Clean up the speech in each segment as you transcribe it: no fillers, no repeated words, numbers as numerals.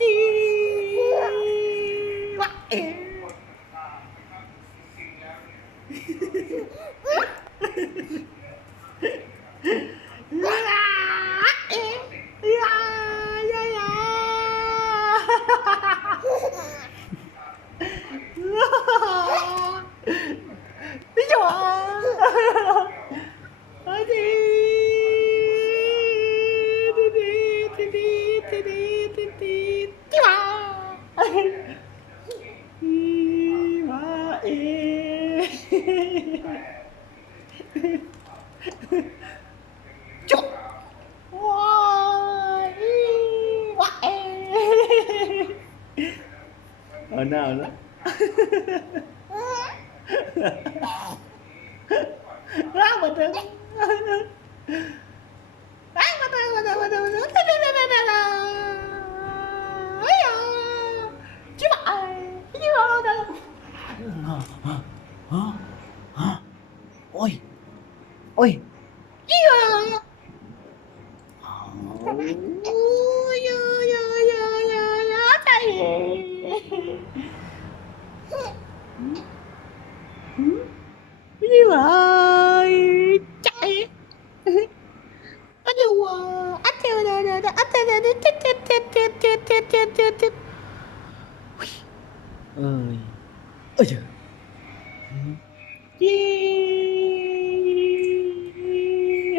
จีวะเอว้าเอยายายาพี่จ๋าจีดีดีดีดีดีดีดีจีวะจีวะเอจุ๊ว้าวะเอเอาหน้าเอาละร่างมาเถอะร่างมาเถอะมาเถอะมาเถอะมาเถอะเฮ้ยจิ๊บไอ้จิ๊บเอาเถอะโอ้ยโอ้ยจิ๊บโอ้ยยายายายายาใจจิ๊บไอ้ใจอะเดี๋ยวอะเดี๋ยวเดี๋ยวเดี๋ยวอะเดี๋ยวเดี๋ยวเดี๋ยวเดี๋ยวเดี๋ยวเดี๋ยวเดี๋ยวเดี๋ยวเดี๋ยวเดี๋ยวเดี๋ยวเอ้ยเอ้ยจี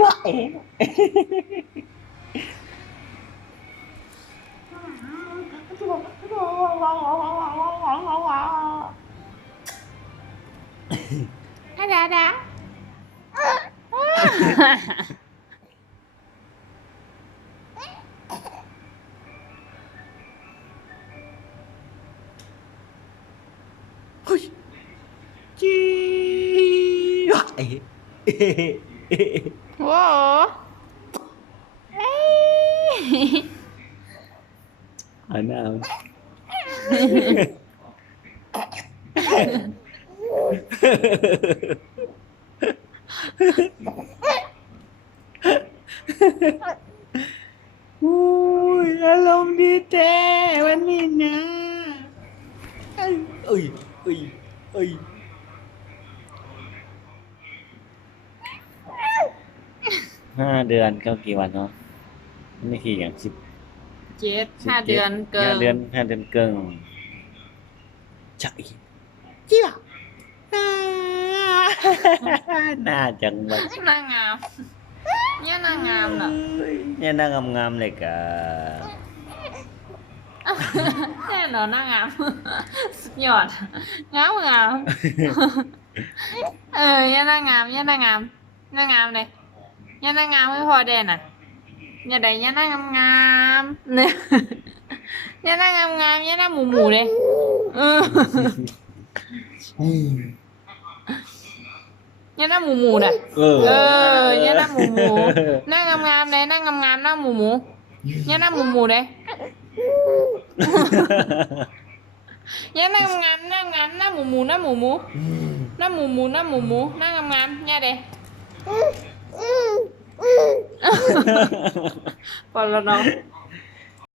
วะเอ๋ada hui chi Wow. Hey. Ano? Ui, along đi tè, bánh mì nha. Ui, ui, ui. 5 เดือนก็กี่วันเนาะไม่กี่อย่าง5 เดือนเกิน 5 เดือนเกินใช่เจี๊ยบน่าจังเลย นางงามเนี่ยนางงามน่ะ เนี่ยน่างามๆเลยกะ แน่นอนนางงามสุดยอดงามงามเนี่ยนางงามเนี่ยนางงามนางงามเลยเนี่ยนางงามไม่พอเด่นอ่ะเนี่ยใดเนี่ยนางงามเนี่ยเนี่ยนางงามเนี่ยนางหมูเลยเนี่ยนางหมูน่ะเนี่ยนางหมูนางงามเลยนางงามนางหมูเนี่ยนางหมูเลยเนี่ยนางงามนางงามนางหมูนางหมูนางหมูนางหมูนางงามเนี่ยเด้พอแล้วเนาะ